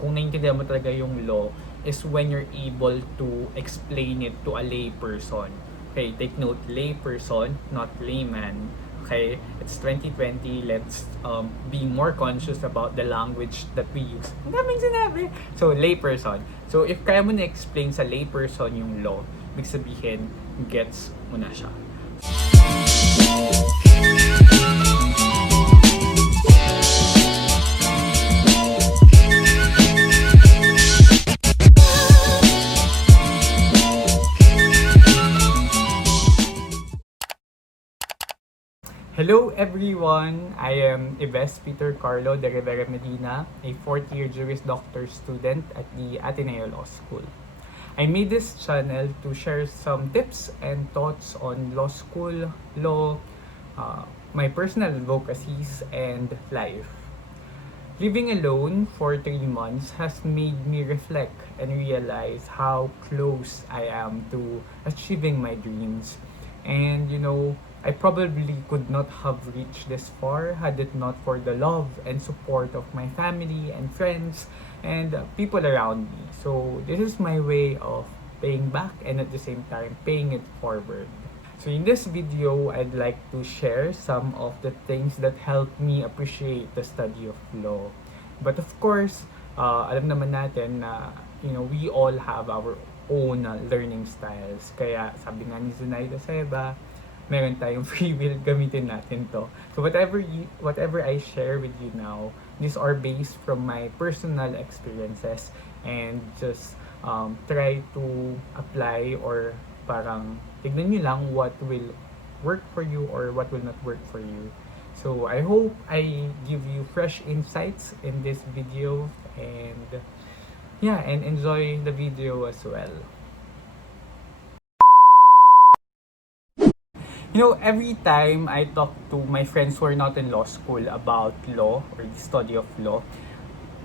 kung naiintindihan mo talaga yung law, is when you're able to explain it to a lay person. Okay, take note, lay person, not layman. Okay, it's 2020. Let's be more conscious about the language that we use. Ang daming sinabi. So, lay person. So, if kaya mo na-explain sa lay person yung law, ibig sabihin, gets mo na siya. Hello everyone! I am Yves Peter Carlo D, Medina, a fourth-year Juris Doctor student at the Ateneo Law School. I made this channel to share some tips and thoughts on law school, law, my personal advocacies, and life. Living alone for 3 months has made me reflect and realize how close I am to achieving my dreams. And I probably could not have reached this far had it not for the love and support of my family and friends and people around me. So this is my way of paying back and at the same time paying it forward. So in this video, I'd like to share some of the things that helped me appreciate the study of law. But of course, alam naman natin na we all have our own learning styles. Kaya sabi nga ni Zunaida Seba, meron tayong free will, gamitin natin to. So whatever I share with you now, these are based from my personal experiences and just try to apply or parang tignan nyo lang what will work for you or what will not work for you. So I hope I give you fresh insights in this video and enjoy the video as well. Every time I talk to my friends who are not in law school about law or the study of law,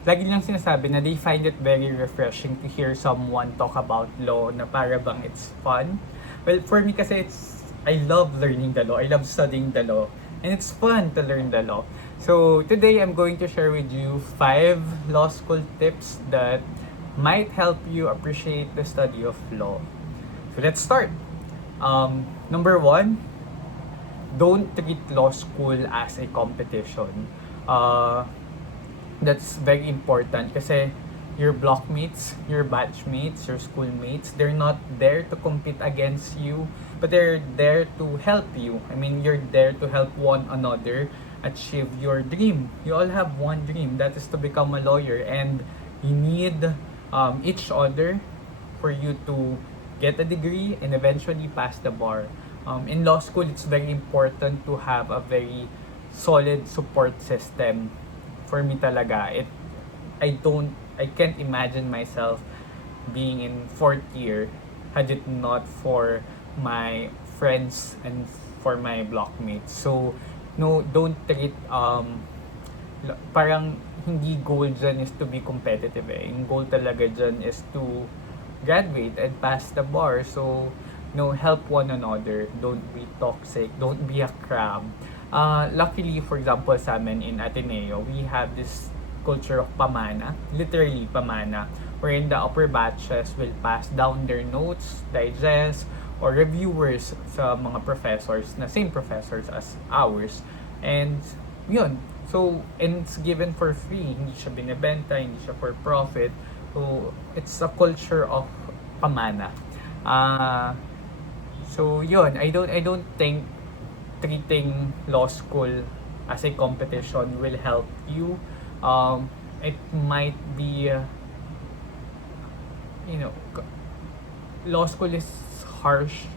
lagi nilang sinasabi na they find it very refreshing to hear someone talk about law na para bang it's fun. Well, for me kasi I love learning the law. I love studying the law. And it's fun to learn the law. So today I'm going to share with you 5 law school tips that might help you appreciate the study of law. So let's start. Number 1, don't treat law school as a competition. That's very important kasi your blockmates, your batchmates, your schoolmates, they're not there to compete against you, but they're there to help you. I mean, you're there to help one another achieve your dream. You all have one dream, that is to become a lawyer, and you need each other for you to get a degree and eventually pass the bar. In law school, it's very important to have a very solid support system. For me talaga, I can't imagine myself being in 4th year had it not for my friends and for my blockmates. So, no, don't treat, parang hindi goal dyan is to be competitive eh. Yung goal talaga dyan is to graduate and pass the bar. So, help one another. Don't be toxic. Don't be a crab. Luckily, for example, sa amin in Ateneo, we have this culture of pamana, literally pamana, wherein the upper batches will pass down their notes, digest, or reviewers sa mga professors na same professors as ours. And yun. So, and it's given for free. Hindi siya binibenta, hindi siya for profit. So, it's a culture of pamana. So yun, I don't think treating law school as a competition will help you. It might be, law school is harsh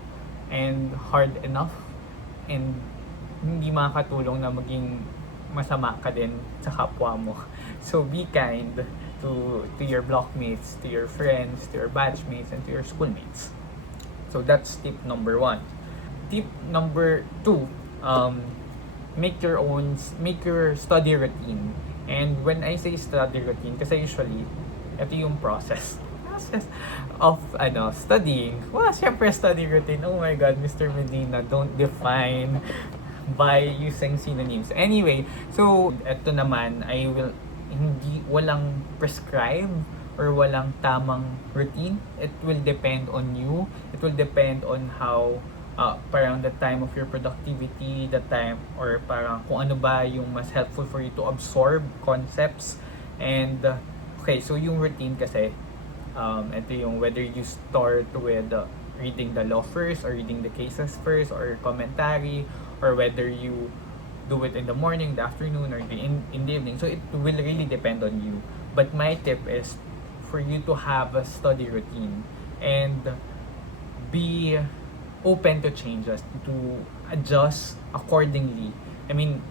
and hard enough, and hindi makakatulong na maging masama ka din sa kapwa mo. So be kind to your blockmates, to your friends, to your batchmates, and to your schoolmates. So that's tip number 1. Tip number 2, make your study routine. And when I say study routine, kasi usually ito yung process of studying. Well, syempre study routine. Oh my God, Mr. Medina, don't define by using synonyms. Anyway, so ito naman, I will walang prescribe or walang tamang routine. It will depend on you. It will depend on how parang the time of your productivity, the time or parang kung ano ba yung mas helpful for you to absorb concepts. And okay, so yung routine kasi ito yung whether you start with reading the law first or reading the cases first or commentary, or whether you do it in the morning, the afternoon, or in the evening. So it will really depend on you. But my tip is for you to have a study routine and be open to changes, to adjust accordingly. I mean,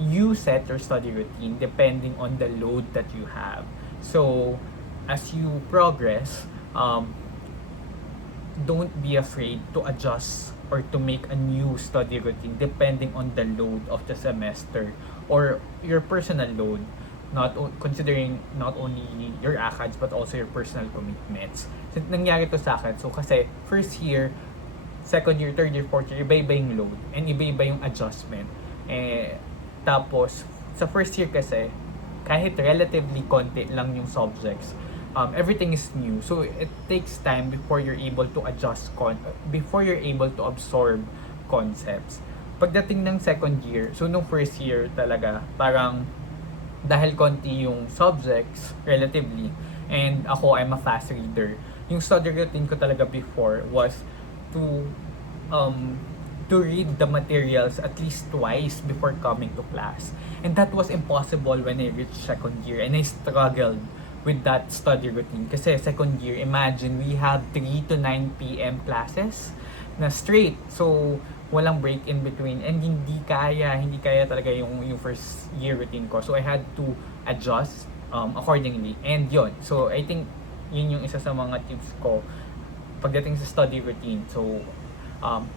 you set your study routine depending on the load that you have. So as you progress, don't be afraid to adjust or to make a new study routine depending on the load of the semester or your personal load, considering not only your ACADS but also your personal commitments. So, nangyari to sa akin. So kasi first year, second year, third year, fourth year, iba-iba yung load and iba-iba yung adjustment. Tapos sa first year kasi kahit relatively konti lang yung subjects, everything is new. So it takes time before you're able to adjust before you're able to absorb concepts. Pagdating ng second year, so nung first year talaga, parang dahil konti yung subjects relatively, and ako, I'm a fast reader. Yung study routine ko talaga before was to read the materials at least twice before coming to class. And that was impossible when I reached second year, and I struggled with that study routine. Kasi second year, imagine, we have 3 to 9 p.m. classes na straight. So, walang break in between. And hindi kaya talaga yung first year routine ko. So, I had to adjust accordingly. And yon. So, I think yun yung isa sa mga tips ko pagdating sa study routine. So,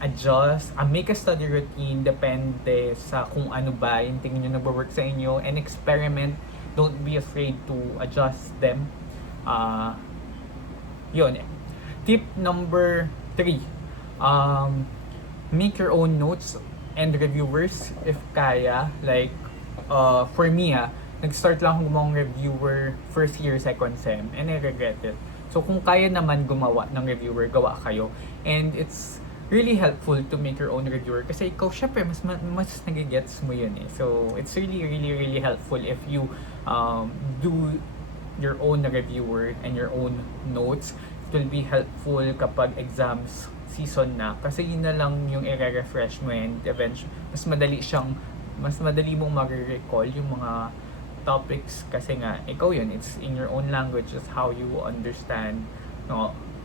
adjust, make a study routine depende sa kung ano ba yung tingin nyo nagwo-work sa inyo, and experiment. Don't be afraid to adjust them. Yun. Tip number 3. Make your own notes and reviewers if kaya. Like, for me, nag-start lang akong gumawang reviewer first year, second sem, and I regret it. So, kung kaya naman gumawa ng reviewer, gawa kayo. And it's really helpful to make your own reviewer kasi ikaw syempre mas nagigets mo yun eh. So it's really helpful if you do your own reviewer and your own notes. It will be helpful kapag exams season na kasi yun na lang yung i-refresh mo, and eventually mas madali mong mag-recall yung mga topics kasi nga ikaw yun, it's in your own language, just how you understand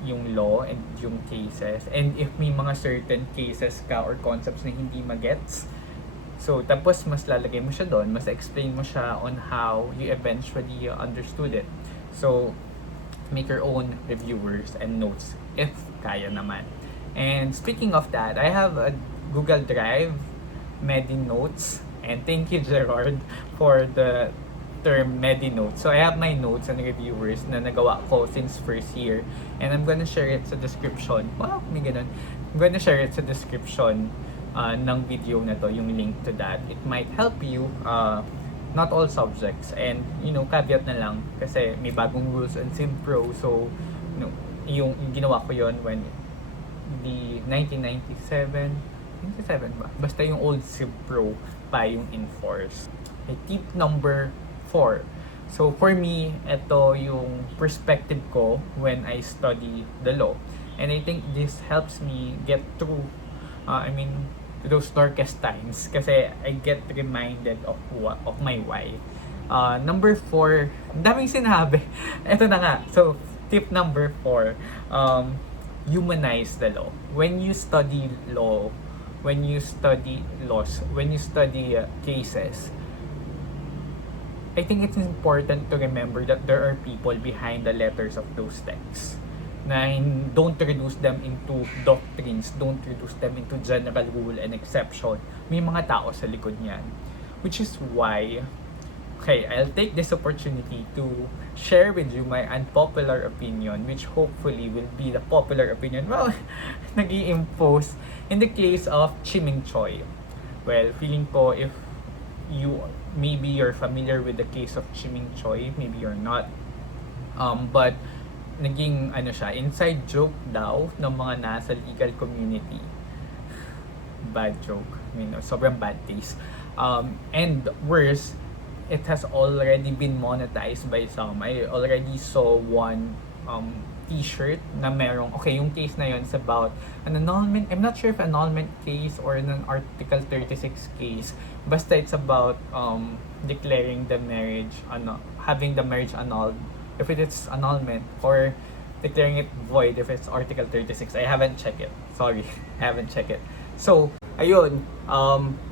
yung law and yung cases. And if may mga certain cases ka or concepts na hindi magets, so tapos mas lalagay mo siya doon, mas explain mo siya on how you eventually understood it. So make your own reviewers and notes if kaya naman. And speaking of that, I have a Google Drive Medi Notes, and thank you Gerard for the term Medi Notes. So I have my notes and reviewers na nagawa ko since first year, and I'm gonna share it sa description. Wow, may ganun. I'm gonna share it sa description ng video na to, yung link to that. It might help you, not all subjects, and caveat na lang kasi may bagong rules on SimPro. So yung ginawa ko yon when the 1997 ba? Basta yung old SimPro pa yung enforce. Okay, tip number 4. So for me, ito yung perspective ko when I study the law. And I think this helps me get through those darkest times kasi I get reminded of my why. Number 4, daming sinabi. Ito na nga. So tip number 4, humanize the law. When you study law, when you study laws, when you study cases, I think it's important to remember that there are people behind the letters of those texts. Na don't reduce them into doctrines, don't reduce them into general rule and exception. May mga tao sa likod niyan. Which is why, okay, I'll take this opportunity to share with you my unpopular opinion, which hopefully will be the popular opinion, nag-i-impose in the case of Chiming Choi. Well, feeling ko if you maybe you're familiar with the case of Chiming Choi, maybe you're not. But naging ano siya, inside joke daw ng mga nasa legal community. Bad joke. I mean, sobrang bad taste. And worse, it has already been monetized by some. I already saw one t-shirt na merong, okay, yung case na yun is about an annulment. I'm not sure if annulment case or an Article 36 case. Basta it's about declaring the marriage, having the marriage annulled if it is annulment, or declaring it void if it's Article 36. I haven't checked it. Sorry, I haven't checked it. So, ayun,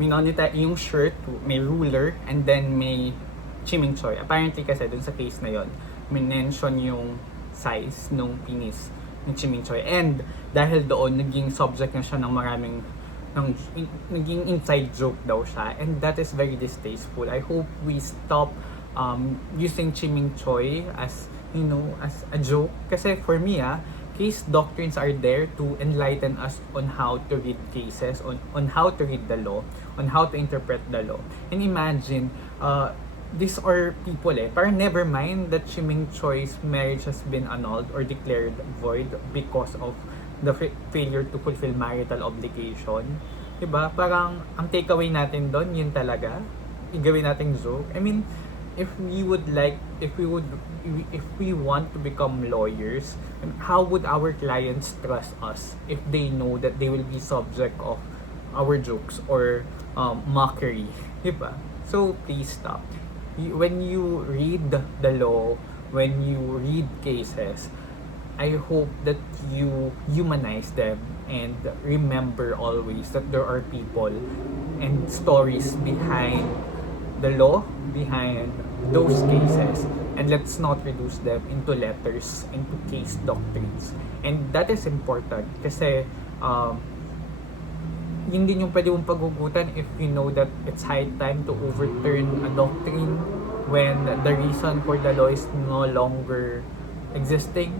minonita yung shirt, may ruler, and then may Chiming Choi. Apparently kasi dun sa case na yon, minention yung size nung penis ng Chiming Choi. And dahil doon, naging subject na siya ng maraming, naging inside joke daw siya. And that is very distasteful. I hope we stop using Chiming Choi as, as a joke. Kasi for me, case doctrines are there to enlighten us on how to read cases, on how to read the law, on how to interpret the law. And imagine, these are people parang never mind that Chiming Choi's marriage has been annulled or declared void because of the failure to fulfill marital obligation. Diba? Parang ang takeaway natin doon, yun talaga. Igawin nating joke. I mean, if we want to become lawyers, how would our clients trust us if they know that they will be subject of our jokes or mockery? Diba? So please stop. When you read the law, when you read cases, I hope that you humanize them and remember always that there are people and stories behind the law, behind those cases, and let's not reduce them into letters, into case doctrines. And that is important kasi yun din yung pwede mong paghugutan if you know that it's high time to overturn a doctrine when the reason for the law is no longer existing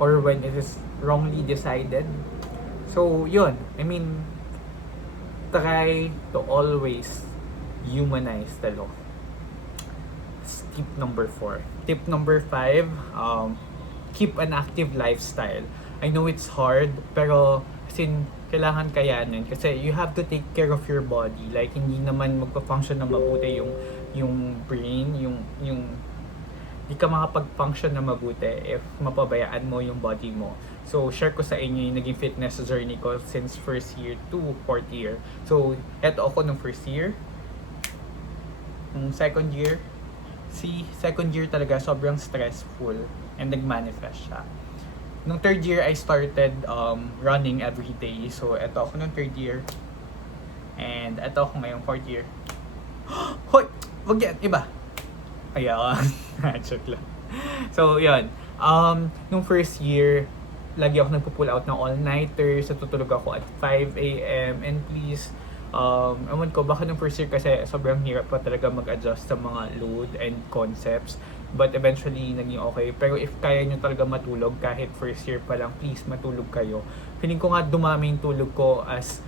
or when it is wrongly decided. So yun, I mean, try to always humanize the law. That's tip number 4. Tip number 5, keep an active lifestyle. I know it's hard, pero kailangan kayanin kasi you have to take care of your body. Like, hindi naman magpa-function na mabuti yung brain, yung hindi ka makapag-function na mabuti if mapabayaan mo yung body mo. So, share ko sa inyo yung naging fitness journey ko since first year to fourth year. So, eto ako nung first year. Nung second year, second year talaga sobrang stressful and nag-manifest siya. Nung third year, I started running every day. So, eto ako nung third year. And eto ako ngayong fourth year. Hoy! Wag yan! Iba! Ayan. Joke lang. So, yun. Nung first year, lagi ako nagpo-pull out ng all-nighters. So, tutulog ako at 5 a.m. And please, ewan ko, baka nung first year kasi sobrang hirap pa talaga mag-adjust sa mga load and concepts. But eventually, naging okay. Pero if kaya nyo talaga matulog, kahit first year pa lang, please matulog kayo. Feeling ko nga dumami yung tulog ko as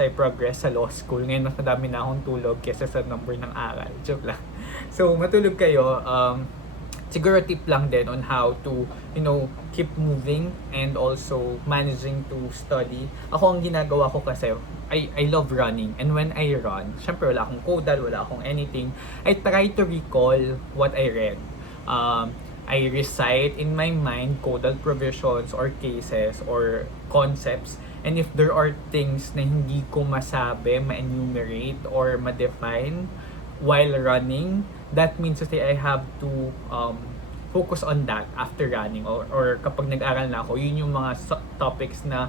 I progress sa law school. Ngayon, mas madami na akong tulog kesa sa number ng aral. Joke lang. So, matulog kayo. Siguro tip lang din on how to, keep moving and also managing to study. Ako, ang ginagawa ko kasi, I love running. And when I run, syempre wala akong caudal, wala akong anything. I try to recall what I read. I recite in my mind caudal provisions or cases or concepts. And if there are things na hindi ko masabi, ma-enumerate or ma-define while running, that means that I have to focus on that after running or kapag nag-aral na ako, yun yung mga topics na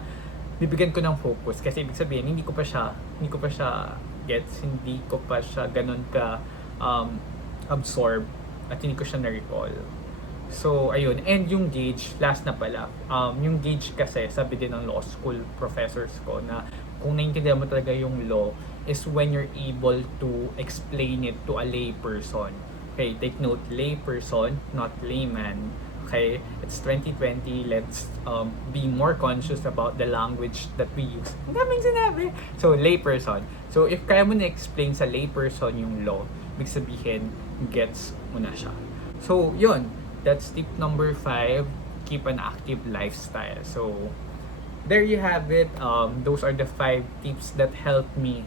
bibigyan ko ng focus kasi ibig sabihin hindi ko pa siya gets, hindi ko pa siya ganun ka absorb at hindi ko siya na-recall. So ayun, and yung gauge, last na pala, yung gauge kasi sabi din ng law school professors ko na kung naiintindihan mo talaga yung law is when you're able to explain it to a lay person. Okay, take note, lay person, not layman. okay? It's 2020, let's be more conscious about the language that we use. Ang daming sinabi! So, layperson. So, if kaya mo na-explain sa layperson yung law, ibig sabihin, gets mo na siya. So, yun. That's tip number 5. Keep an active lifestyle. So, there you have it. Those are the 5 tips that help me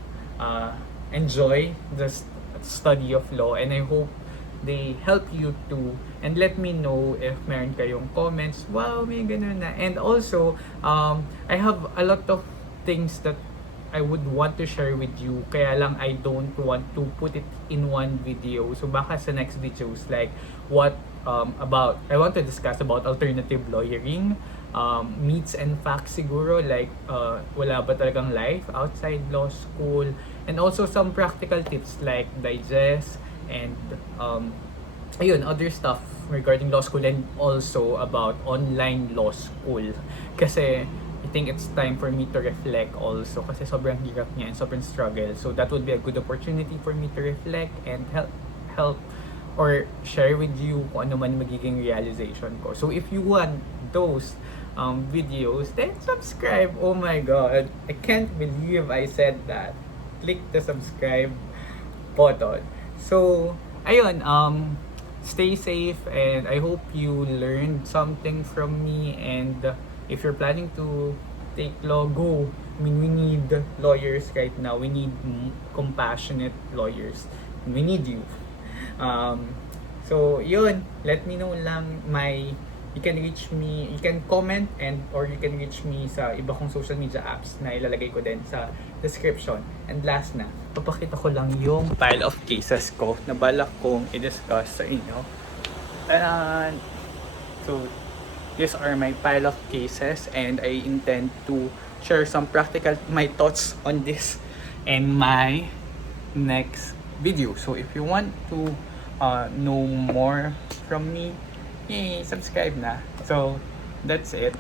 enjoy the study of law, and I hope they help you too. And let me know if meron kayong comments. Wow, may ganun na. And also, I have a lot of things that I would want to share with you. Kaya lang I don't want to put it in one video. So baka sa next videos, like what about, I want to discuss about alternative lawyering, myths and facts siguro, like wala ba talagang life outside law school, and also some practical tips like digest and ayun, other stuff regarding law school, and also about online law school. Kasi I think it's time for me to reflect also, kasi sobrang hirap niya and sobrang struggle. So that would be a good opportunity for me to reflect and help or share with you kung ano man magiging realization ko. So if you want those videos, then subscribe. Oh my god, I can't believe I said that. Click the subscribe button. So ayun, stay safe, and I hope you learned something from me. And if you're planning to take law, go. I mean, we need lawyers right now. We need compassionate lawyers. We need you. So yun, let me know lang. You can reach me, you can comment, and or you can reach me sa iba kong social media apps na ilalagay ko din sa description. And last na, papakita ko lang yung pile of cases ko na balak kong i-discuss sa inyo. And so these are my pile of cases, and I intend to share some practical, my thoughts on this in my next video. So if you want to know more from me, yay, subscribe na. So that's it.